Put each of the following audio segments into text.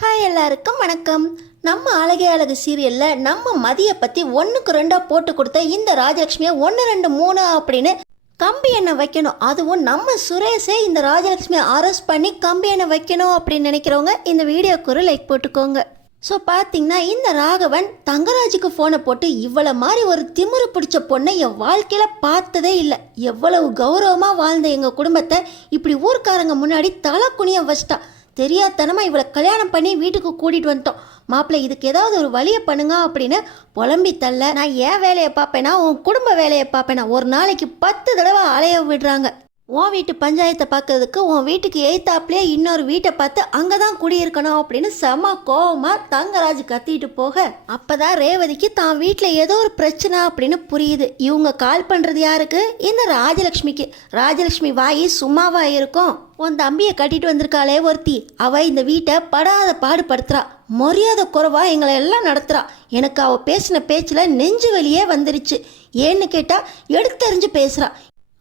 Hi எல்லாருக்கும் வணக்கம். நம்ம அழகே அழகு சீரியலில் நம்ம மதியை பற்றி ஒன்றுக்கு ரெண்டாக போட்டு கொடுத்த இந்த ராஜலக்ஷ்மியை 1 2 3 அப்படின்னு கம்பி எண்ணெய் வைக்கணும். அதுவும் நம்ம சுரேஷே இந்த ராஜலக்ஷ்மியை அரெஸ்ட் பண்ணி கம்பி எண்ணெய் வைக்கணும் அப்படின்னு நினைக்கிறவங்க இந்த வீடியோக்கு ஒரு லைக் போட்டுக்கோங்க. ஸோ பார்த்தீங்கன்னா இந்த ராகவன் தங்கராஜுக்கு ஃபோனை போட்டு இவ்வளோ மாதிரி ஒரு திமிரு பிடிச்ச பொண்ணை என் வாழ்க்கையில் பார்த்ததே இல்லை, எவ்வளவு கௌரவமாக வாழ்ந்த எங்கள் குடும்பத்தை இப்படி ஊர்க்காரங்க முன்னாடி தலை குனிய வச்சிட்டா, தெரியாதனமாக இவளை கல்யாணம் பண்ணி வீட்டுக்கு கூட்டிகிட்டு வந்துட்டோம், மாப்பிள்ளை இதுக்கு ஏதாவது ஒரு வழியை பண்ணுங்க அப்படின்னு புலம்பி தள்ள. நான் ஏன் வேலையை பார்ப்பேனா உன் குடும்ப வேலையை பார்ப்பேனா, ஒரு நாளைக்கு 10 தடவை அலைய விடுறாங்க. உன் வீட்டு பஞ்சாயத்தை பார்க்கறதுக்கு உன் வீட்டுக்கு எய்த்தாப்லேயே இன்னொரு வீட்டை பார்த்து அங்கே தான் குடியிருக்கணும் அப்படின்னு செம கோவமாக தங்கராஜ் கத்திட்டு போக, அப்போதான் ரேவதிக்கு தான் வீட்டில் ஏதோ ஒரு பிரச்சனை அப்படின்னு புரியுது. இவங்க கால் பண்ணுறது யாருக்கு? இந்த ராஜலக்ஷ்மிக்கு. ராஜலக்ஷ்மி வாயி சும்மாவா இருக்கும்? உன் தம்பியை கட்டிட்டு வந்திருக்காளே ஒருத்தி, அவ இந்த வீட்டை படாத பாடுபடுத்துறா, மரியாதை குறைவா எங்களை எல்லாம் நடத்துறா. எனக்கு அவள் பேசின பேச்சில் நெஞ்சு வலியே வந்துருச்சு. ஏன்னு கேட்டால் எடுத்தறிஞ்சு பேசுகிறா.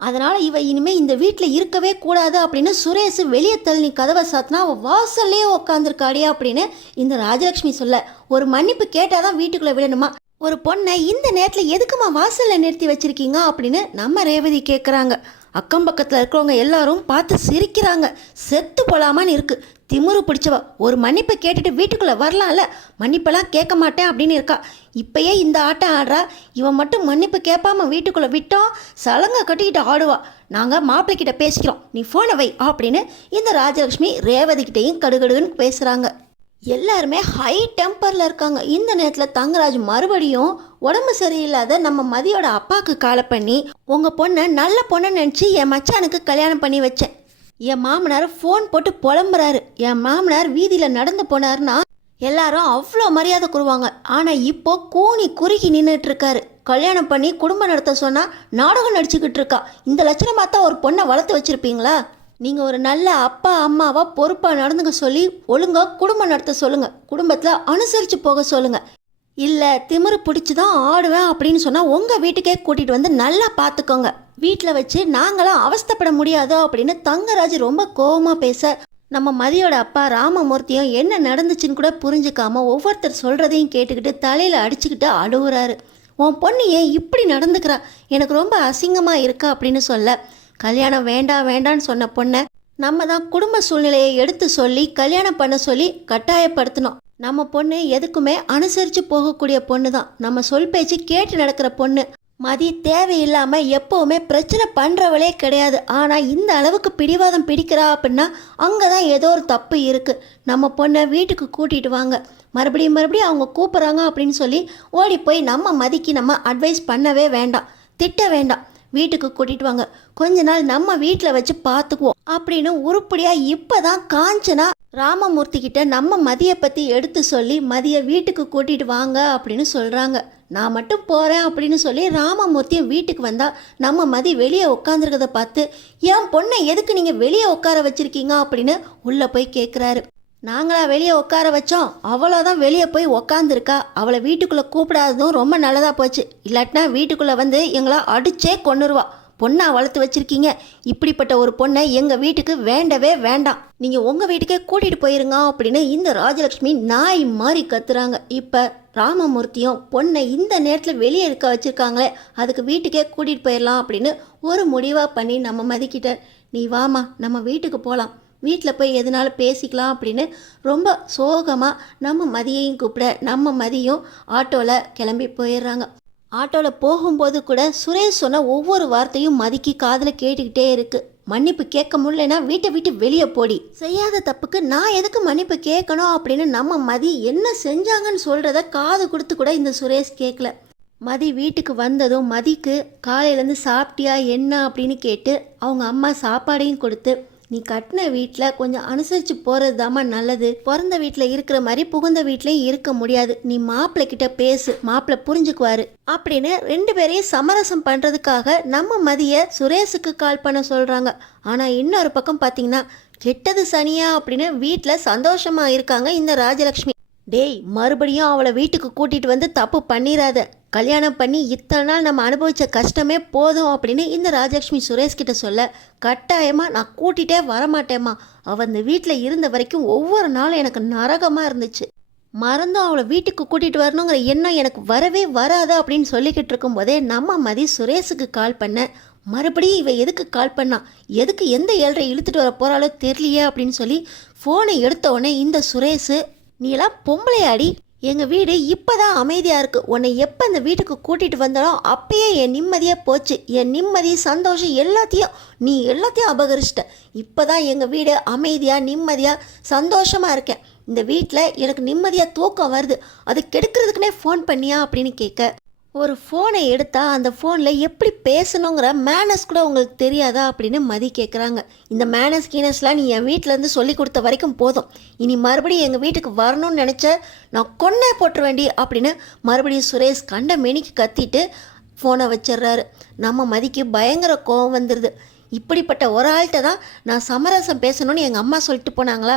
அதனால் இவ இனிமேல் இந்த வீட்டில் இருக்கவே கூடாது அப்படின்னு சுரேஷ் வெளியே தள்ளி கதவை சாத்தினா அவள் வாசல்லே உக்காந்துருக்காடியா அப்படின்னு இந்த ராஜலக்ஷ்மி சொல்ல, ஒரு மன்னிப்பு கேட்டால் தான் வீட்டுக்குள்ளே விடணுமா? ஒரு பொண்ணை இந்த நேரத்தில் எதுக்குமா வாசலில் நிறுத்தி வச்சிருக்கீங்க அப்படின்னு நம்ம ரேவதி கேட்குறாங்க. அக்கம் பக்கத்தில் இருக்கிறவங்க எல்லாரும் பார்த்து சிரிக்கிறாங்க. செத்து போலாமான்னு இருக்குது. திமிரு பிடிச்சவ ஒரு மன்னிப்பை கேட்டுட்டு வீட்டுக்குள்ளே வரலாம்ல, மன்னிப்பெல்லாம் கேட்க மாட்டேன் அப்படின்னு இருக்கா. இப்பயே இந்த ஆட்டம் ஆடுறா, இவன் மட்டும் மன்னிப்பு கேட்பாம வீட்டுக்குள்ளே விட்டோம் சலங்கை கட்டிக்கிட்டு ஆடுவா. நாங்கள் மாப்பிள்ளைக்கிட்ட பேசிக்கிறோம், நீ ஃபோனை வை அப்படின்னு இந்த ராஜலக்ஷ்மி ரேவதிக்கிட்டையும் கடுகடுன்னு பேசுகிறாங்க. எல்லாருமே ஹை டெம்பரில் இருக்காங்க. இந்த நேரத்தில் தங்கராஜ் மறுபடியும் உடம்பு சரியில்லாத நம்ம மதியோட அப்பாவுக்கு காலை பண்ணி, உங்கள் பொண்ணை நல்ல பொண்ணை நினச்சி என் மச்சானுக்கு கல்யாணம் பண்ணி வச்சேன். என் மாமனார் ஃபோன் போட்டு புலம்புறாரு. என் மாமனார் வீதியில் நடந்து போனாருன்னா எல்லாரும் அவ்வளோ மரியாதை கூறுவாங்க. ஆனால் இப்போ கூனி குறுகி நின்றுட்டு இருக்காரு. கல்யாணம் பண்ணி குடும்பம் நடத்த சொன்னால் நாடகம் நடிச்சுக்கிட்டு இருக்கா. இந்த லட்சணமாக தான் ஒரு பொண்ணை வளர்த்து வச்சுருப்பீங்களா? நீங்கள் ஒரு நல்ல அப்பா அம்மாவா பொறுப்பாக நடந்துக்க சொல்லி ஒழுங்காக குடும்பம் நடத்த சொல்லுங்கள், குடும்பத்தில் அனுசரித்து போக சொல்லுங்கள். இல்லை திமிரு பிடிச்சி தான் ஆடுவேன் அப்படின்னு சொன்னால் உங்கள் வீட்டுக்கே கூட்டிகிட்டு வந்து நல்லா பார்த்துக்கோங்க. வீட்டில் வச்சு நாங்களாம் அவஸ்தைப்பட முடியாது அப்படின்னு தங்கராஜ் ரொம்ப கோபமாக பேச, நம்ம மதியோட அப்பா ராமமூர்த்தியும் என்ன நடந்துச்சுன்னு கூட புரிஞ்சுக்காம ஒவ்வொருத்தர் சொல்கிறதையும் கேட்டுக்கிட்டு தலையில் அடிச்சுக்கிட்டு அழுகுறாரு. உன் பொண்ணு ஏன் இப்படி நடந்துக்கிறா, எனக்கு ரொம்ப அசிங்கமாக இருக்கா அப்படின்னு சொல்ல, கல்யாணம் வேண்டாம் வேண்டான்னு சொன்ன பொண்ணை நம்ம தான் குடும்ப சூழ்நிலையை எடுத்து சொல்லி கல்யாணம் பண்ண சொல்லி கட்டாயப்படுத்தணும். நம்ம பொண்ணு எதுக்குமே அனுசரித்து போகக்கூடிய பொண்ணு தான், நம்ம சொல் பேச்சு கேட்டு நடக்கிற பொண்ணு. மதி தேவையில்லாமல் எப்போவுமே பிரச்சனை பண்ணுறவளே கிடையாது. ஆனால் இந்த அளவுக்கு பிடிவாதம் பிடிக்கிறா அப்படின்னா அங்கே தான் ஏதோ ஒரு தப்பு இருக்குது. நம்ம பொண்ணை வீட்டுக்கு கூட்டிகிட்டு வாங்க, மறுபடியும் அவங்க கூப்பிட்றாங்க அப்படின்னு சொல்லி ஓடி போய் நம்ம மதிக்கு நம்ம அட்வைஸ் பண்ணவே வேண்டாம், திட்ட வேண்டாம். வீட்டுக்கு கூட்டிகிட்டு வாங்க, கொஞ்ச நாள் நம்ம வீட்டில் வச்சு பார்த்துக்குவோம் அப்படின்னு உருப்படியாக இப்போ தான் காஞ்சனா ராமமூர்த்தி கிட்ட நம்ம மதியை பற்றி எடுத்து சொல்லி மதியை வீட்டுக்கு கூட்டிகிட்டு வாங்க அப்படின்னு சொல்கிறாங்க. நான் மட்டும் போகிறேன் அப்படின்னு சொல்லி ராமமூர்த்தியும் வீட்டுக்கு வந்தால் நம்ம மதி வெளியே உட்காந்துருக்கதை பார்த்து, என் பொண்ணை எதுக்கு நீங்கள் வெளியே உட்கார வச்சுருக்கீங்க அப்படின்னு உள்ளே போய் கேட்குறாரு. நாங்களா வெளியே உட்கார வச்சோம், அவ்வளோதான் வெளியே போய் உக்காந்துருக்கா, அவளை வீட்டுக்குள்ளே கூப்பிடாததும் ரொம்ப நல்லதாக போச்சு, இல்லாட்டினா வீட்டுக்குள்ளே வந்து எங்களை அடிச்சே கொன்னுருவா. பொண்ணா வளர்த்து வச்சுருக்கீங்க, இப்படிப்பட்ட ஒரு பொண்ணை எங்கள் வீட்டுக்கு வேண்டவே வேண்டாம், நீங்கள் உங்கள் வீட்டுக்கே கூட்டிகிட்டு போயிருங்க அப்படின்னு இந்த ராஜலக்ஷ்மி நாய் மாதிரி கத்துறாங்க. இப்போ ராமமூர்த்தியும் பொண்ணை இந்த நேரத்தில் வெளியே இருக்க வச்சுருக்காங்களே, அதுக்கு வீட்டுக்கே கூட்டிகிட்டு போயிடலாம் அப்படின்னு ஒரு முடிவாக பண்ணி நம்ம மதிக்கிட்ட, நீ வாமா நம்ம வீட்டுக்கு போகலாம், வீட்டில் போய் எதுனாலும் பேசிக்கலாம் அப்படின்னு ரொம்ப சோகமாக நம்ம மதியையும் கூப்பிட நம்ம மதியும் ஆட்டோவில் கிளம்பி போயிடுறாங்க. ஆட்டோவில் போகும்போது கூட சுரேஷ் சொன்ன ஒவ்வொரு வார்த்தையும் மதிக்கு காதில் கேட்டுக்கிட்டே இருக்குது. மன்னிப்பு கேட்க முடியலன்னா வீட்டை விட்டு வெளியே போடி, செய்யாத தப்புக்கு நான் எதுக்கு மன்னிப்பு கேட்கணும் அப்படின்னு நம்ம மதி என்ன செஞ்சாங்கன்னு சொல்கிறத காது கொடுத்து கூட இந்த சுரேஷ் கேட்கல. மதி வீட்டுக்கு வந்ததும் மதிக்கு காலையிலேருந்து சாப்பிட்டியா என்ன அப்படின்னு கேட்டு அவங்க அம்மா சாப்பாடையும் கொடுத்து, நீ கட்டின வீட்டில் கொஞ்சம் அனுசரித்து போகிறது தாம்மா நல்லது, பிறந்த வீட்டில் இருக்கிற மாதிரி புகுந்த வீட்லேயும் இருக்க முடியாது, நீ மாப்பிள்ளைக்கிட்ட பேசு, மாப்பிள்ளை புரிஞ்சுக்குவாரு அப்படின்னு 2 பேரையும் சமரசம் பண்ணுறதுக்காக நம்ம மதியை சுரேஷுக்கு கால் பண்ண சொல்கிறாங்க. ஆனால் இன்னொரு பக்கம் பார்த்தீங்கன்னா கெட்டது சனியா அப்படின்னு வீட்டில் சந்தோஷமாக இருக்காங்க இந்த ராஜலக்ஷ்மி. டேய் மறுபடியும் அவளை வீட்டுக்கு கூட்டிகிட்டு வந்து தப்பு பண்ணிடாத, கல்யாணம் பண்ணி இத்தனை நாள் நம்ம அனுபவித்த கஷ்டமே போதும் அப்படின்னு இந்த ராஜலக்ஷ்மி சுரேஷ் கிட்ட சொல்ல, கட்டாயமாக நான் கூட்டிகிட்டே வரமாட்டேம்மா. அவள் அந்த வீட்டில் இருந்த வரைக்கும் ஒவ்வொரு நாளும் எனக்கு நரகமாக இருந்துச்சு. மறந்தும் அவளை வீட்டுக்கு கூட்டிகிட்டு வரணுங்கிற எண்ணம் எனக்கு வரவே வராது அப்படின்னு சொல்லிக்கிட்டு இருக்கும்போதே நம்ம மதி சுரேஷுக்கு கால் பண்ண, மறுபடியும் இவ எதுக்கு கால் பண்ணா, எதுக்கு எந்த ஏழரை இழுத்துட்டு வர போகிறாளோ தெரியலையே அப்படின்னு சொல்லி ஃபோனை எடுத்த உடனே இந்த சுரேஷ், நீ எல்லாம் பொம்பளையாடி, எங்கள் வீடு இப்போ தான் அமைதியாக இருக்குது, உன்னை எப்போ அந்த வீட்டுக்கு கூட்டிகிட்டு வந்தாலும் அப்பயே என் நிம்மதியாக போச்சு, என் நிம்மதி சந்தோஷம் எல்லாத்தையும் அபகரிச்சிட்ட, இப்போ தான் எங்கள் வீடு அமைதியாக நிம்மதியாக சந்தோஷமாக இருக்கேன், இந்த வீட்டில் எனக்கு நிம்மதியாக தூக்கம் வருது, அது கெடுக்கிறதுக்குனே ஃபோன் பண்ணியா அப்படின்னு கேட்க, ஒரு ஃபோனை எடுத்தால் அந்த ஃபோனில் எப்படி பேசணுங்கிற மேனஸ் கூட உங்களுக்கு தெரியாதா அப்படின்னு மதி கேட்குறாங்க. இந்த மேனஸ் கீனஸ்லாம் நீ என் வீட்டிலேருந்து சொல்லி கொடுத்த வரைக்கும் போதும், இனி மறுபடியும் எங்கள் வீட்டுக்கு வரணும்னு நினச்ச நான் கொன்னே போட்டுருவேண்டி அப்படின்னு மறுபடியும் சுரேஷ் கண்ட மெனிக்கு கத்திட்டு ஃபோனை வச்சிடுறாரு. நம்ம மதிக்கு பயங்கர கோவம் வந்துடுது. இப்படிப்பட்ட ஒரு ஆள்கிட்ட தான் நான் சமரசம் பேசணும்னு எங்கள் அம்மா சொல்லிட்டு போனாங்களா,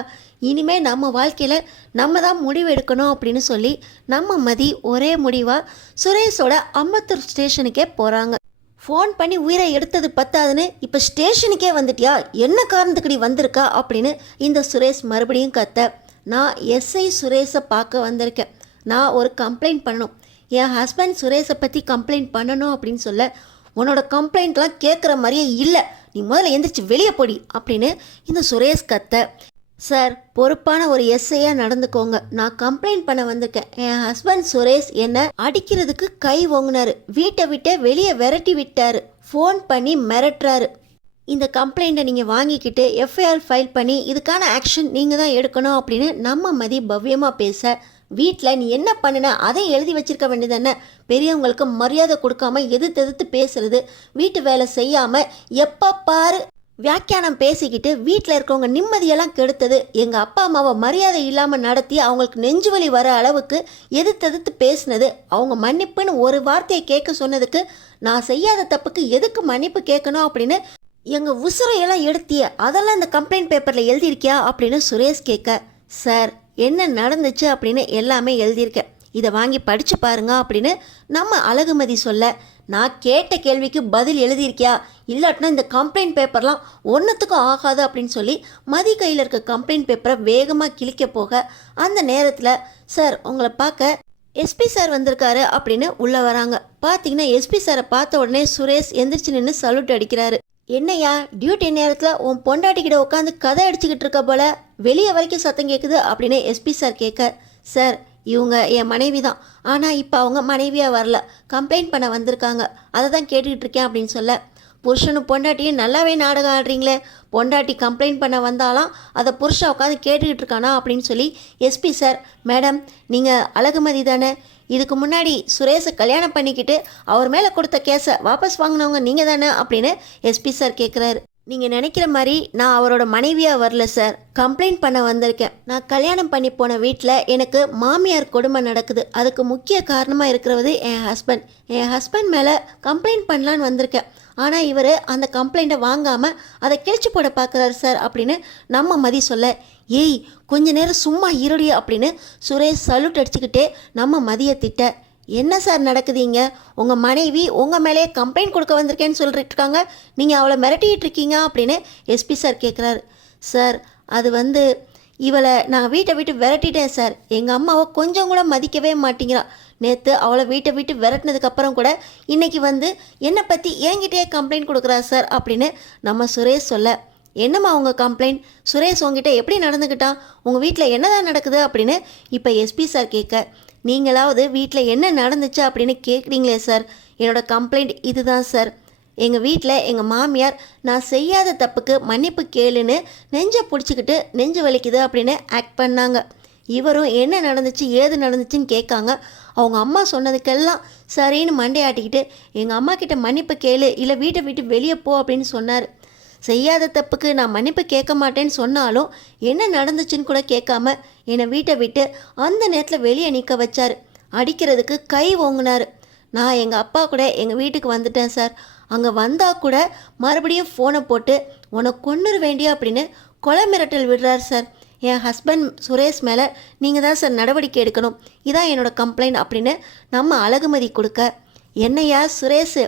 இனிமேல் நம்ம வாழ்க்கையில் நம்ம தான் முடிவு எடுக்கணும் அப்படின்னு சொல்லி நம்ம மதி ஒரே முடிவாக சுரேஷோட அம்பத்தூர் ஸ்டேஷனுக்கே போகிறாங்க. ஃபோன் பண்ணி உயிரை எடுத்தது பத்தாதுன்னு இப்போ ஸ்டேஷனுக்கே வந்துட்டியா, என்ன காரணத்துக்கு நீ வந்திருக்கா அப்படின்னு இந்த சுரேஷ் மறுபடியும் கத்த, நான் எஸ்ஐ சுரேஷை பார்க்க வந்திருக்கேன், நான் ஒரு கம்ப்ளைண்ட் பண்ணணும், என் ஹஸ்பண்ட் சுரேஷை பற்றி கம்ப்ளைண்ட் பண்ணணும் அப்படின்னு சொல்ல, உன்னோட கம்ப்ளைண்ட்லாம் கேட்குற மாதிரியே இல்லை, நீ முதல்ல எந்திரிச்சு வெளியே போடி அப்படின்னு இந்த சுரேஷ் கத்த, சார் பொறுப்பான ஒரு எஸ்ஐயாக நடந்துக்கோங்க, நான் கம்ப்ளைண்ட் பண்ண வந்திருக்கேன், என் ஹஸ்பண்ட் சுரேஷ் என்னை அடிக்கிறதுக்கு கை ஓங்கினாரு, வீட்டை விட்டு வெளியே விரட்டி விட்டாரு, ஃபோன் பண்ணி மிரட்டுறாரு, இந்த கம்ப்ளைண்ட்டை நீங்கள் வாங்கிக்கிட்டு எஃப்ஐஆர் ஃபைல் பண்ணி இதுக்கான ஆக்ஷன் நீங்கள் தான் எடுக்கணும் அப்படின்னு நம்ம மதி பவ்யமாக பேச, வீட்டில் நீ என்ன பண்ணின அதை எழுதி வச்சிருக்க வேண்டியதானே, பெரியவங்களுக்கு மரியாதை கொடுக்காம எதிர்த்து பேசுறது, வீட்டு வேலை செய்யாமல் எப்போ பாரு வியாக்கியானம் பேசிக்கிட்டு வீட்டில் இருக்கவங்க நிம்மதியெல்லாம் கெடுத்தது, எங்கள் அப்பா அம்மாவை மரியாதை இல்லாமல் நடத்தி அவங்களுக்கு நெஞ்சு வலி வர அளவுக்கு எதிர்த்து பேசினது, அவங்க மன்னிப்புன்னு ஒரு வார்த்தையை கேட்க சொன்னதுக்கு நான் செய்யாத தப்புக்கு எதுக்கு மன்னிப்பு கேட்கணும் அப்படின்னு எங்கள் உசுரையெல்லாம் எடுத்திய, அதெல்லாம் இந்த கம்ப்ளைண்ட் பேப்பரில் எழுதியிருக்கியா அப்படின்னு சுரேஷ் கேட்க, சார் என்ன நடந்துச்சு அப்படின்னு எல்லாமே எழுதியிருக்கேன், இதை வாங்கி படித்து பாருங்க அப்படின்னு நம்ம அழகுமதி சொல்ல, நான் கேட்ட கேள்விக்கு பதில் எழுதியிருக்கியா, இல்லாட்டினா இந்த கம்ப்ளைண்ட் பேப்பர்லாம் ஒன்றுத்துக்கும் ஆகாது அப்படின்னு சொல்லி மதி கையில் இருக்க கம்ப்ளைண்ட் பேப்பரை வேகமாக கிழிக்க போக, அந்த நேரத்தில் சார் உங்களை பார்க்க எஸ்பி சார் வந்திருக்காரு அப்படின்னு உள்ளே வராங்க. பார்த்தீங்கன்னா எஸ்பி சாரை பார்த்த உடனே சுரேஷ் எந்திரிச்சு நின்று சல்யூட் அடிக்கிறாரு. என்னையா டியூட்டி நேரத்தில் உன் பொண்டாட்டிக்கிட்ட உட்காந்து கதை அடிச்சுக்கிட்டு இருக்க போல, வெளியே வரைக்கும் சத்தம் கேட்குது அப்படின்னு எஸ்பி சார் கேட்க, சார் இவங்க என் மனைவி தான், ஆனால் இப்போ அவங்க மனைவியாக வரல, கம்ப்ளைண்ட் பண்ண வந்திருக்காங்க, அதை தான் கேட்டுக்கிட்டு இருக்கேன் அப்படின்னு சொல்ல, புருஷனும் பொண்டாட்டியும் நல்லாவே நாடகம் ஆடுறீங்களே, பொண்டாட்டி கம்ப்ளைண்ட் பண்ண வந்தாலாம் அதை புருஷன் உட்காந்து கேட்டுக்கிட்டு இருக்கானா அப்படின்னு சொல்லி எஸ்பி சார், மேடம் நீங்கள் அழகுமதி தானே, இதுக்கு முன்னாடி சுரேஷை கல்யாணம் பண்ணிக்கிட்டு அவர் மேலே கொடுத்த கேஸை வாபஸ் வாங்கினவங்க நீங்கள் தானே அப்படின்னு எஸ்பி சார் கேட்குறாரு. நீங்கள் நினைக்கிற மாதிரி நான் அவரோட மனைவியாக வரல சார், கம்ப்ளைண்ட் பண்ண வந்திருக்கேன், நான் கல்யாணம் பண்ணி போன வீட்டில் எனக்கு மாமியார் கொடுமை நடக்குது, அதுக்கு முக்கிய காரணமாக இருக்கிறது என் ஹஸ்பண்ட் மேலே கம்ப்ளைண்ட் பண்ணலான்னு வந்திருக்கேன், ஆனால் இவர் அந்த கம்ப்ளைண்ட்டை வாங்காமல் அதை கிழிச்சு போட பார்க்குறாரு சார் அப்படின்னு நம்ம மதி சொல்ல, ஏய் கொஞ்ச நேரம் சும்மா இருடி அப்படின்னு சுரேஷ் சல்யூட் அடிச்சுக்கிட்டே நம்ம மதியை திட்ட, என்ன சார் நடக்குதுங்க, உங்கள் மனைவி உங்கள் மேலேயே கம்ப்ளைண்ட் கொடுக்க வந்திருக்கேன்னு சொல்லிட்டு இருக்காங்க, நீங்கள் அவளை மிரட்டிகிட்டு இருக்கீங்க அப்படின்னு எஸ்பி சார் கேட்குறாரு. சார் அது இவளை நான் வீட்டை விட்டு விரட்டிட்டேன் சார், எங்கள் அம்மாவை கொஞ்சம் கூட மதிக்கவே மாட்டேங்கிறா, நேற்று அவளை வீட்டை விட்டு விரட்டினதுக்கப்புறம் கூட இன்றைக்கி என்னை பற்றி என்கிட்டயே கம்ப்ளைண்ட் கொடுக்குறா சார் அப்படின்னு நம்ம சுரேஷ் சொல்ல, என்னம்மா உங்கள் கம்ப்ளைண்ட், சுரேஷ் உங்ககிட்ட எப்படி நடந்துக்கிட்டான், உங்கள் வீட்டில் என்னதான் நடக்குது அப்படின்னு இப்போ எஸ்பி சார் கேட்க, நீங்களாவது வீட்டில் என்ன நடந்துச்சு அப்படின்னு கேட்குறீங்களே சார், என்னோடய கம்ப்ளைண்ட் இதுதான் சார், எங்கள் வீட்டில் எங்கள் மாமியார் நான் செய்யாத தப்புக்கு மன்னிப்பு கேளுன்னு நெஞ்சை பிடிச்சிக்கிட்டு நெஞ்சு வலிக்குது அப்படின்னு ஆக்ட் பண்ணாங்க, இவரும் என்ன நடந்துச்சு ஏது நடந்துச்சுன்னு கேட்காங்க, அவங்க அம்மா சொன்னதுக்கெல்லாம் சரின்னு மண்டையாட்டிக்கிட்டு எங்கள் அம்மா கிட்ட மன்னிப்பு கேளு இல்லை வீட்டை விட்டு வெளியே போ அப்படின்னு சொன்னார், செய்யாத தப்புக்கு நான் மன்னிப்பு கேட்க மாட்டேன்னு சொன்னாலும் என்ன நடந்துச்சுன்னு கூட கேட்காம என்னை வீட்டை விட்டு அந்த நேரத்தில் வெளியே நிற்க வச்சார், அடிக்கிறதுக்கு கை ஓங்கினார், நான் எங்கள் அப்பா கூட எங்கள் வீட்டுக்கு வந்துட்டேன் சார், அங்கே வந்தால் கூட மறுபடியும் ஃபோனை போட்டு உனக்கு கொன்னுற வேண்டிய அப்படின்னு கொலை மிரட்டல் விடுறார் சார், என் ஹஸ்பண்ட் சுரேஷ் மேலே நீங்கள் தான் சார் நடவடிக்கை எடுக்கணும், இதான் என்னோட கம்ப்ளைண்ட் அப்படின்னு நம்ம அழகுமதி கொடுக்க, என்னையா சுரேஷ்,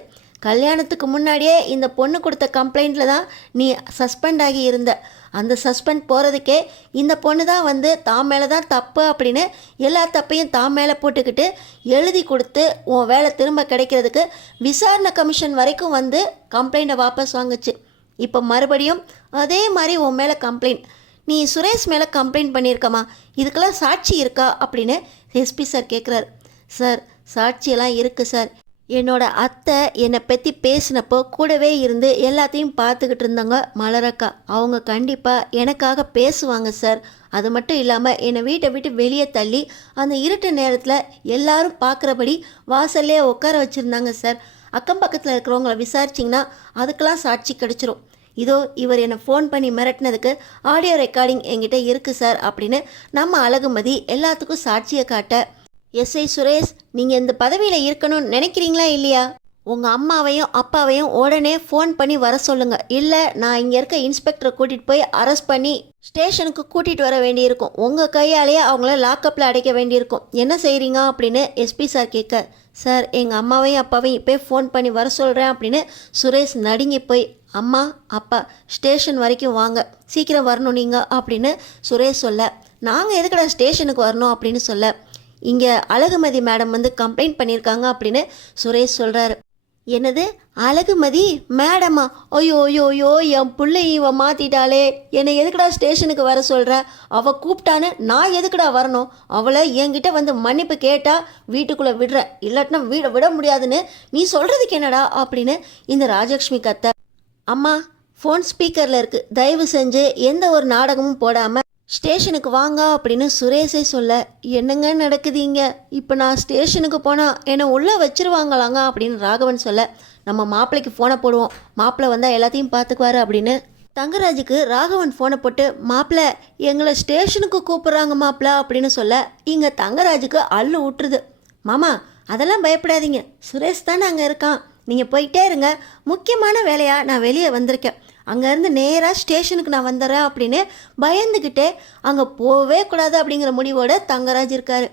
கல்யாணத்துக்கு முன்னாடியே இந்த பொண்ணு கொடுத்த கம்ப்ளைண்ட்டில் தான் நீ சஸ்பெண்ட் ஆகி இருந்த, அந்த சஸ்பெண்ட் போகிறதுக்கே இந்த பொண்ணு தான் வந்து தான் மேலே தான் தப்பு அப்படின்னு எல்லா தப்பையும் தான் மேலே போட்டுக்கிட்டு எழுதி கொடுத்து உன் வேலை திரும்ப கிடைக்கிறதுக்கு விசாரணை கமிஷன் வரைக்கும் வந்து கம்ப்ளைண்ட்டை வாபஸ் வாங்குச்சு. இப்போ மறுபடியும் அதே மாதிரி உன் மேலே கம்ப்ளைண்ட், நீ சுரேஷ் மேலே கம்ப்ளைண்ட் பண்ணியிருக்கமா, இதுக்கெல்லாம் சாட்சி இருக்கா அப்படின்னு எஸ்பி சார் கேட்குறாரு. சார் சாட்சியெல்லாம் இருக்குது சார், என்னோட அத்தை என்னை பற்றி பேசினப்போ கூடவே இருந்து எல்லாத்தையும் பார்த்துக்கிட்டு இருந்தாங்க மலரக்கா, அவங்க கண்டிப்பாக எனக்காக பேசுவாங்க சார். அது மட்டும் இல்லாமல் என்னை வீட்டை விட்டு வெளியே தள்ளி அந்த இருட்டு நேரத்தில் எல்லாரும் பார்க்குறபடி வாசல்லே உட்கார வச்சுருந்தாங்க சார். அக்கம் பக்கத்தில் இருக்கிறவங்கள விசாரிச்சிங்கன்னா அதுக்கெல்லாம் சாட்சி கிடச்சிரும். இதோ இவர் என்னை ஃபோன் பண்ணி மிரட்டினதுக்கு ஆடியோ ரெக்கார்டிங் என்கிட்ட இருக்குது சார் அப்படின்னு நம்ம அழகுமதி எல்லாத்துக்கும் சாட்சியை காட்ட, எஸ்ஐ சுரேஷ், நீங்கள் இந்த பதவியில் இருக்கணும்னு நினைக்கிறீங்களா இல்லையா? உங்கள் அம்மாவையும் அப்பாவையும் உடனே ஃபோன் பண்ணி வர சொல்லுங்கள், இல்லை நான் இங்கே இருக்க இன்ஸ்பெக்டரை கூட்டிகிட்டு போய் அரெஸ்ட் பண்ணி ஸ்டேஷனுக்கு கூட்டிகிட்டு வர வேண்டியிருக்கும், உங்கள் கையாலேயே அவங்கள லாக்கப்பில் அடைக்க வேண்டியிருக்கும், என்ன செய்கிறீங்க அப்படின்னு எஸ்பி சார் கேட்க, சார் எங்கள் அம்மாவையும் அப்பாவையும் இப்போ ஃபோன் பண்ணி வர சொல்கிறேன் அப்படின்னு சுரேஷ் நடுங்கி போய், அம்மா அப்பா ஸ்டேஷன் வரைக்கும் வாங்க, சீக்கிரம் வரணும் நீங்கள் அப்படின்னு சுரேஷ் சொல்ல, நாங்கள் எதுக்கடா ஸ்டேஷனுக்கு வரணும் அப்படின்னு சொல்ல, இங்கே அழகுமதி மேடம் வந்து கம்ப்ளைண்ட் பண்ணியிருக்காங்க அப்படின்னு சுரேஷ் சொல்கிறாரு. என்னது அழகுமதி மேடமா? ஐயோ ஐயோ ஐயோ, என் பிள்ளை இவன் மாற்றிட்டாளே, என்னை எதுக்குடா ஸ்டேஷனுக்கு வர சொல்கிற, அவள் கூப்பிட்டான்னு நான் எதுக்குடா வரணும், அவளை என்கிட்ட வந்து மன்னிப்பு கேட்டால் வீட்டுக்குள்ளே விடுற, இல்லாட்டினா விட முடியாதுன்னு நீ சொல்கிறதுக்கு என்னடா அப்படின்னு இந்த ராஜலக்ஷ்மி கத்த, அம்மா ஃபோன் ஸ்பீக்கரில் இருக்குது, தயவு செஞ்சு எந்த ஒரு நாடகமும் போடாமல் ஸ்டேஷனுக்கு வாங்க அப்படின்னு சுரேஷே சொல்ல, என்னங்க நடக்குதுங்க, இப்போ நான் ஸ்டேஷனுக்கு போனால் என்னை உள்ளே வச்சிருவாங்களாங்க அப்படின்னு ராகவன் சொல்ல, நம்ம மாப்பிள்ளைக்கு ஃபோனை போடுவோம், மாப்பிள்ளை வந்தால் எல்லாத்தையும் பார்த்துக்குவாரு அப்படின்னு தங்கராஜுக்கு ராகவன் ஃபோனை போட்டு, மாப்பிள்ளை எங்களை ஸ்டேஷனுக்கு கூப்பிட்றாங்க மாப்பிள்ளை அப்படின்னு சொல்ல, இங்கே தங்கராஜுக்கு அள்ளு விட்டுருது. மாமா அதெல்லாம் பயப்படாதீங்க, சுரேஷ் தானே அங்கே இருக்கான், நீங்கள் போயிட்டே இருங்க, முக்கியமான வேலையாக நான் வெளியே வந்திருக்கேன், அங்கேருந்து நேராக ஸ்டேஷனுக்கு நான் வந்துடுறேன் அப்படின்னு பயந்துக்கிட்டே அங்கே போகவே கூடாது அப்படிங்கிற முடிவோட தங்கராஜ் இருக்கார்.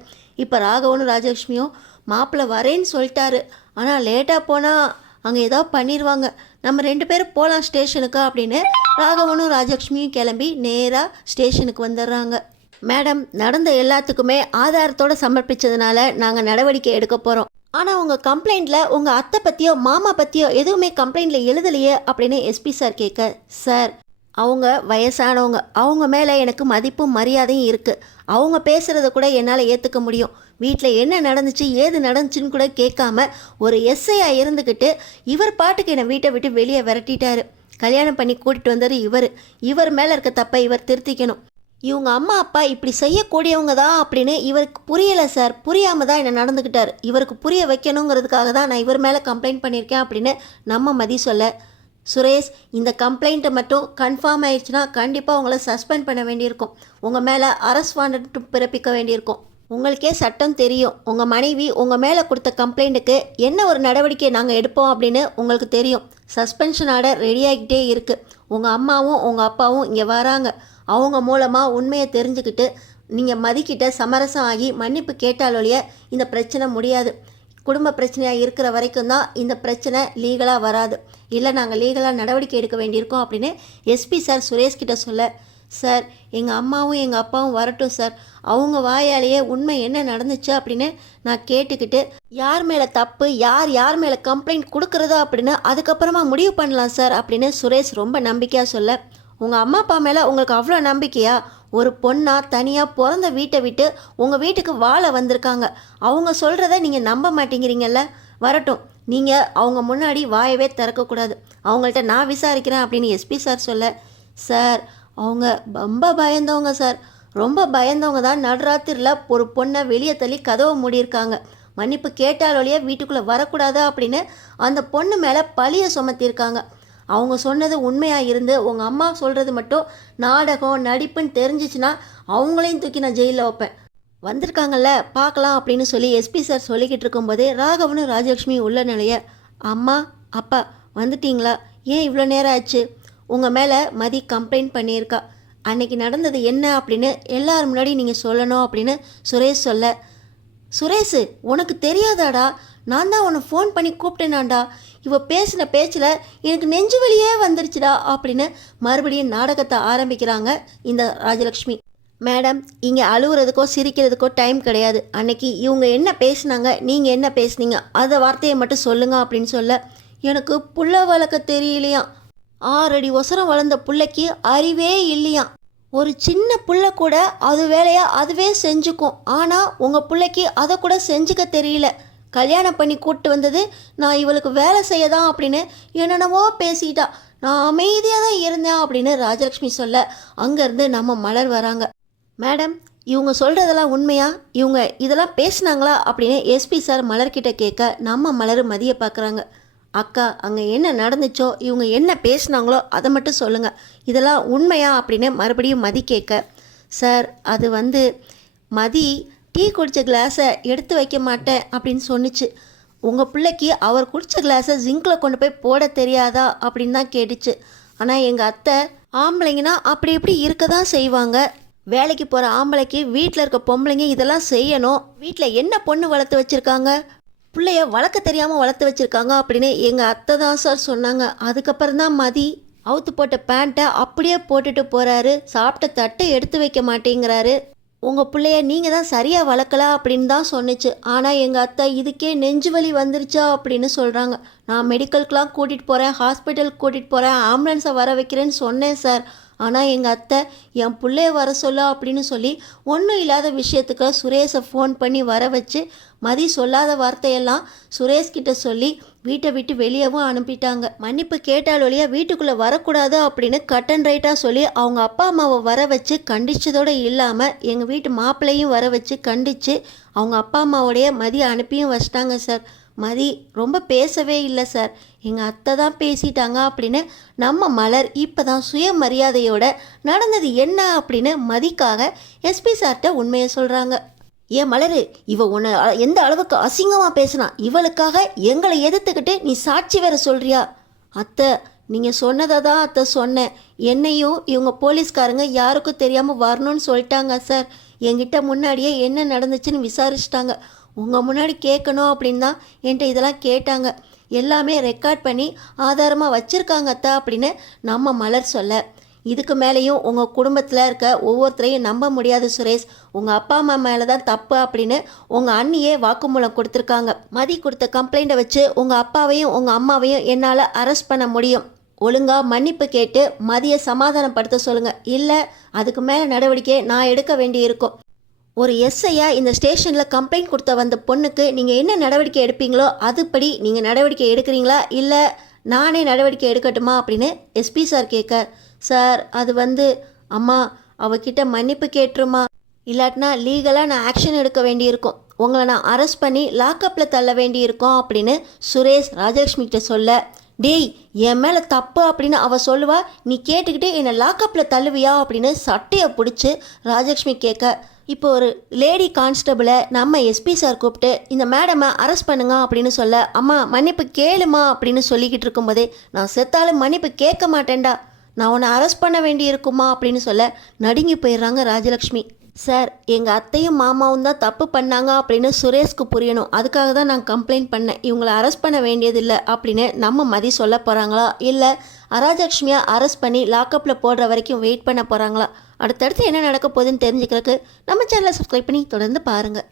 இப்போ ராகவனும் ராஜலக்ஷ்மியும் மாப்பிள்ளை வரேன்னு சொல்லிட்டாரு, ஆனால் லேட்டாக போனால் அங்கே ஏதோ பண்ணிடுவாங்க, நம்ம 2 பேரும் போகலாம் ஸ்டேஷனுக்கு அப்படின்னு ராகவனும் ராஜலக்ஷ்மியும் கிளம்பி நேராக ஸ்டேஷனுக்கு வந்துடுறாங்க. மேடம், நடந்த எல்லாத்துக்குமே ஆதாரத்தோடு சமர்ப்பித்ததுனால நாங்கள் நடவடிக்கை எடுக்க போகிறோம், ஆனால் உங்கள் கம்ப்ளைண்ட்டில் உங்கள் அத்தை பற்றியோ மாமா பற்றியோ எதுவுமே கம்ப்ளைண்ட்டில் எழுதலையே அப்படின்னு எஸ்பி சார் கேட்க, சார் அவங்க வயசானவங்க, அவங்க மேலே எனக்கு மதிப்பும் மரியாதையும் இருக்குது, அவங்க பேசுகிறத கூட என்னால் ஏற்றுக்க முடியும், வீட்டில் என்ன நடந்துச்சு ஏது நடந்துச்சுன்னு கூட கேட்காம ஒரு எஸ்ஐயாக இருந்துக்கிட்டு இவர் பாட்டுக்கு என்னை வீட்டை விட்டு வெளியே விரட்டிட்டாரு, கல்யாணம் பண்ணி கூட்டிகிட்டு வந்தார் இவர் மேலே இருக்க தப்பை இவர் திருத்திக்கணும், இவங்க அம்மா அப்பா இப்படி செய்யக்கூடியவங்க தான் அப்படின்னு இவருக்கு புரியலை சார், புரியாமல் தான் என்னை நடந்துக்கிட்டார், இவருக்கு புரிய வைக்கணுங்கிறதுக்காக தான் நான் இவர் மேலே கம்ப்ளைண்ட் பண்ணியிருக்கேன் அப்படின்னு நம்ம மதி சொல்ல, சுரேஷ் இந்த கம்ப்ளைண்ட்டை மட்டும் கன்ஃபார்ம் ஆயிடுச்சுன்னா கண்டிப்பாக உங்களை சஸ்பெண்ட் பண்ண வேண்டியிருக்கும், உங்கள் மேலே அரெஸ்ட் வாரண்ட் பிறப்பிக்க வேண்டியிருக்கும், உங்களுக்கே சட்டம் தெரியும், உங்கள் மனைவி உங்கள் மேலே கொடுத்த கம்ப்ளைண்ட்டுக்கு என்ன ஒரு நடவடிக்கை நாங்கள் எடுப்போம் அப்படின்னு உங்களுக்கு தெரியும், சஸ்பென்ஷன் ஆர்டர் ரெடியாகிட்டே இருக்குது, உங்கள் அம்மாவும் உங்கள் அப்பாவும் இங்கே வராங்க, அவங்க மூலமாக உண்மையை தெரிஞ்சுக்கிட்டு நீங்கள் மதிக்கிட்ட சமரசம் ஆகி மன்னிப்பு கேட்டாலொழிய இந்த பிரச்சனை முடியாது, குடும்ப பிரச்சனையாக இருக்கிற வரைக்கும் தான் இந்த பிரச்சனை லீகலாக வராது, இல்லை நாங்கள் லீகலாக நடவடிக்கை எடுக்க வேண்டியிருக்கோம் அப்படின்னு எஸ்பி சார் சுரேஷ்கிட்ட சொல்ல, சார் எங்கள் அம்மாவும் எங்கள் அப்பாவும் வரட்டும் சார், அவங்க வாயாலேயே உண்மை என்ன நடந்துச்சு அப்படின்னு நான் கேட்டுக்கிட்டு யார் மேலே தப்பு யார் மேலே கம்ப்ளைண்ட் கொடுக்குறதா அப்படின்னு அதுக்கப்புறமா முடிவு பண்ணலாம் சார் அப்படின்னு சுரேஷ் ரொம்ப நம்பிக்கையாக சொல்ல, உங்கள் அம்மா அப்பா மேலே உங்களுக்கு அவ்வளோ நம்பிக்கையா, ஒரு பொண்ணாக தனியாக பிறந்த வீட்டை விட்டு உங்கள் வீட்டுக்கு வாழ வந்திருக்காங்க, அவங்க சொல்கிறத நீங்கள் நம்ப மாட்டேங்கிறீங்கல்ல, வரட்டும், நீங்கள் அவங்க முன்னாடி வாயவே திறக்கக்கூடாது, அவங்கள்ட்ட நான் விசாரிக்கிறேன் அப்படின்னு எஸ்பி சார் சொல்ல, சார் அவங்க ரொம்ப பயந்தவங்க சார், ரொம்ப பயந்தவங்க தான் நடுராத்திரியில் ஒரு பொண்ணை வெளியே தள்ளி கதவை மூடியிருக்காங்க, மன்னிப்பு கேட்டாலொழிய வீட்டுக்குள்ளே வரக்கூடாதா அப்படின்னு அந்த பொண்ணு மேலே பழியை சுமத்தியிருக்காங்க, அவங்க சொன்னது உண்மையாக இருந்து உங்கள் அம்மா சொல்கிறது மட்டும் நாடகம் நடிப்புன்னு தெரிஞ்சிச்சுன்னா அவங்களையும் தூக்கி நான் ஜெயிலில் வைப்பேன், வந்திருக்காங்கல்ல பார்க்கலாம் அப்படின்னு சொல்லி எஸ்பி சார் சொல்லிக்கிட்டு இருக்கும்போதே ராகவனும் ராஜலக்ஷ்மி உள்ள நிலைய, அம்மா அப்பா வந்துட்டீங்களா, ஏன் இவ்வளோ நேரம் ஆச்சு, உங்கள் மேலே மதி கம்ப்ளைண்ட் பண்ணியிருக்கா, அன்னைக்கு நடந்தது என்ன அப்படின்னு எல்லாரும் முன்னாடி நீங்கள் சொல்லணும் அப்படின்னு சுரேஷ் சொல்ல, சுரேஷ் உனக்கு தெரியாதாடா, நான் தான் உன்னை ஃபோன் பண்ணி கூப்பிட்டேனாண்டா, இவ பேசின பேச்சில் எனக்கு நெஞ்சு வலியே வந்துருச்சுடா அப்படின்னு மறுபடியும் நாடகத்தை ஆரம்பிக்கிறாங்க இந்த ராஜலக்ஷ்மி. மேடம், இங்கே அழுகுறதுக்கோ சிரிக்கிறதுக்கோ டைம் கிடையாது. அன்னைக்கு இவங்க என்ன பேசுனாங்க, நீங்கள் என்ன பேசுனீங்க, அந்த வார்த்தையை மட்டும் சொல்லுங்க அப்படின்னு சொல்ல, எனக்கு புள்ள வளர்க்க தெரியலையாம், 6 அடி ஒசரம் வளர்ந்த புள்ளைக்கு அறிவே இல்லையாம், ஒரு சின்ன புள்ள கூட அது வேலையா அதுவே செஞ்சுக்கும், ஆனால் உங்கள் பிள்ளைக்கு அதை கூட செஞ்சுக்க தெரியல, கல்யாணம் பண்ணி கூப்பிட்டு வந்தது நான் இவளுக்கு வேலை செய்ய தான் அப்படின்னு என்னென்னவோ பேசிட்டா, நான் அமைதியாக தான் இருந்தேன் அப்படின்னு ராஜலக்ஷ்மி சொல்ல, அங்கேருந்து நம்ம மலர் வராங்க. மேடம், இவங்க சொல்கிறதெல்லாம் உண்மையா, இவங்க இதெல்லாம் பேசுனாங்களா அப்படின்னு எஸ்பி சார் மலர்கிட்ட கேட்க, நம்ம மலர் மதியை பார்க்குறாங்க. அக்கா, அங்கே என்ன நடந்துச்சோ இவங்க என்ன பேசுனாங்களோ அதை மட்டும் சொல்லுங்கள், இதெல்லாம் உண்மையா அப்படின்னு மறுபடியும் மதி கேட்க, சார் அது வந்து மதி டீ குடித்த கிளாஸை எடுத்து வைக்க மாட்டேன் அப்படின்னு சொன்னிச்சு, உங்கள் பிள்ளைக்கு அவர் குடித்த கிளாஸை ஜிங்கில் கொண்டு போய் போட தெரியாதா அப்படின்னு தான் கேட்டுச்சு. ஆனால் எங்கள் அத்தை ஆம்பளைங்கன்னா அப்படி இப்படி இருக்க தான் செய்வாங்க, வேலைக்கு போகிற ஆம்பளைக்கு வீட்டில் இருக்க பொம்பளைங்க இதெல்லாம் செய்யணும், வீட்டில் என்ன பொண்ணு வளர்த்து வச்சுருக்காங்க, பிள்ளைய வளர்க்க தெரியாமல் வளர்த்து வச்சுருக்காங்க அப்படின்னு எங்கள் அத்தை தான் சார் சொன்னாங்க. அதுக்கப்புறம் தான் மதி அவுத்து போட்ட பேண்ட்டை அப்படியே போட்டுட்டு போகிறாரு, சாப்பிட்ட தட்டை எடுத்து வைக்க மாட்டேங்கிறாரு, உங்கள் பிள்ளைய நீங்கள் தான் சரியாக வளர்க்கல அப்படின்னு தான் சொன்னிச்சு. ஆனால் எங்கள் அத்தை இதுக்கே நெஞ்சு வலி வந்துருச்சா அப்படின்னு சொல்கிறாங்க. நான் மெடிக்கலுக்கெலாம் கூட்டிகிட்டு போகிறேன், ஹாஸ்பிட்டலுக்கு கூட்டிகிட்டு போகிறேன், ஆம்புலன்ஸை வர வைக்கிறேன்னு சொன்னேன் சார், ஆனால் எங்கள் அத்தை என் பிள்ளைய வர சொல்ல அப்படின்னு சொல்லி ஒன்றும் இல்லாத விஷயத்துக்கு சுரேஷை ஃபோன் பண்ணி வர வச்சு மதி சொல்லாத வார்த்தையெல்லாம் சுரேஷ்கிட்ட சொல்லி வீட்டை விட்டு வெளியவும் அனுப்பிட்டாங்க. மன்னிப்பு கேட்டால் வழியா வீட்டுக்குள்ளே வரக்கூடாது அப்படின்னு கட் அண்ட் ரைட்டாக சொல்லி அவங்க அப்பா அம்மாவை வர வச்சு கண்டிச்சதோடு இல்லாமல் எங்கள் வீட்டு மாப்பிள்ளையும் வர வச்சு கண்டித்து அவங்க அப்பா அம்மாவோடைய மதியை அனுப்பியும் வச்சிட்டாங்க சார். மதி ரொம்ப பேசவே இல்லை சார், எங்கள் அத்தை தான் பேசிட்டாங்க அப்படின்னு நம்ம மலர் இப்போ தான் சுயமரியாதையோட நடந்தது என்ன அப்படின்னு மதிக்காக எஸ்பி சார்கிட்ட உண்மையை சொல்கிறாங்க. ஏன் மலரு, இவ உன்னை எந்த அளவுக்கு அசிங்கமாக பேசினா, இவளுக்காக எங்களை எதிர்த்துக்கிட்டு நீ சாட்சி வேற சொல்கிறியா? அத்தை, நீங்கள் சொன்னதை தான் அத்தை சொன்னேன், என்னையும் இவங்க போலீஸ்காரங்க யாருக்கும் தெரியாமல் வரணும்னு சொல்லிட்டாங்க சார், என்கிட்ட முன்னாடியே என்ன நடந்துச்சுன்னு விசாரிச்சிட்டாங்க, உங்கள் முன்னாடி கேட்கணும் அப்படின்னு தான் என்கிட்ட இதெல்லாம் கேட்டாங்க, எல்லாமே ரெக்கார்ட் பண்ணி ஆதாரமாக வச்சுருக்காங்க அத்தா அப்படின்னு நம்ம மலர் சொல்ல, இதுக்கு மேலேயும் உங்கள் குடும்பத்தில் இருக்க ஒவ்வொருத்தரையும் நம்ப முடியாது சுரேஷ், உங்கள் அப்பா அம்மா மேலே தான் தப்பு அப்படின்னு உங்கள் அண்ணியே வாக்குமூலம் கொடுத்துருக்காங்க, மதி கொடுத்த கம்ப்ளைண்ட்டை வச்சு உங்கள் அப்பாவையும் உங்கள் அம்மாவையும் என்னால் அரெஸ்ட் பண்ண முடியும், ஒழுங்காக மன்னிப்பு கேட்டு மதியை சமாதானப்படுத்த சொல்லுங்கள், இல்லை அதுக்கு மேலே நடவடிக்கை நான் எடுக்க வேண்டியிருக்கும், ஒரு எஸ்ஐயா இந்த ஸ்டேஷனில் கம்ப்ளைண்ட் கொடுத்த வந்த பொண்ணுக்கு நீங்கள் என்ன நடவடிக்கை எடுப்பீங்களோ அதுபடி நீங்கள் நடவடிக்கை எடுக்கிறீங்களா, இல்லை நானே நடவடிக்கை எடுக்கட்டுமா அப்படின்னு எஸ்பி சார் கேட்க, சார் அது வந்து அம்மா அவகிட்ட மன்னிப்பு கேட்டுருமா, இல்லாட்டினா லீகலாக நான் ஆக்ஷன் எடுக்க வேண்டியிருக்கும், உங்களை நான் அரெஸ்ட் பண்ணி லாக்கப்பில் தள்ள வேண்டியிருக்கோம் அப்படின்னு சுரேஷ் ராஜலக்ஷ்மி கிட்ட சொல்ல, டேய் என் மேலே தப்பு அப்படின்னு அவள் சொல்லுவா, நீ கேட்டுக்கிட்டு என்னை லாக்கப்பில் தள்ளுவியா அப்படின்னு சட்டையை பிடிச்சி ராஜலக்ஷ்மி கேட்க, இப்போ ஒரு லேடி கான்ஸ்டபிளை நம்ம எஸ்பி சார் கூப்பிட்டு இந்த மேடமை அரெஸ்ட் பண்ணுங்க அப்படின்னு சொல்ல, அம்மா மன்னிப்பு கேளுமா அப்படின்னு சொல்லிக்கிட்டு இருக்கும்போதே, நான் செத்தாலும் மன்னிப்பு கேட்க மாட்டேன்டா, நான் உன்னை அரெஸ்ட் பண்ண வேண்டி இருக்குமா அப்படின்னு சொல்ல நடுங்கி போயிடுறாங்க ராஜலக்ஷ்மி. சார், எங்கள் அத்தையும் மாமாவும் தான் தப்பு பண்ணாங்க அப்படின்னு சுரேஷ்க்கு புரியணும், அதுக்காக தான் நான் கம்ப்ளைண்ட் பண்ணேன், இவங்களை அரெஸ்ட் பண்ண வேண்டியதில்லை அப்படின்னு நம்ம மதி சொல்ல போகிறாங்களா, இல்லை ராஜலக்ஷ்மியை அரெஸ்ட் பண்ணி லாக்கப்பில் போடுற வரைக்கும் வெயிட் பண்ண போகிறாங்களா, அடுத்தடுத்து என்ன நடக்க போகுதுன்னு தெரிஞ்சுக்கிறதுக்கு நம்ம சேனலை சப்ஸ்கிரைப் பண்ணி தொடர்ந்து பாருங்கள்.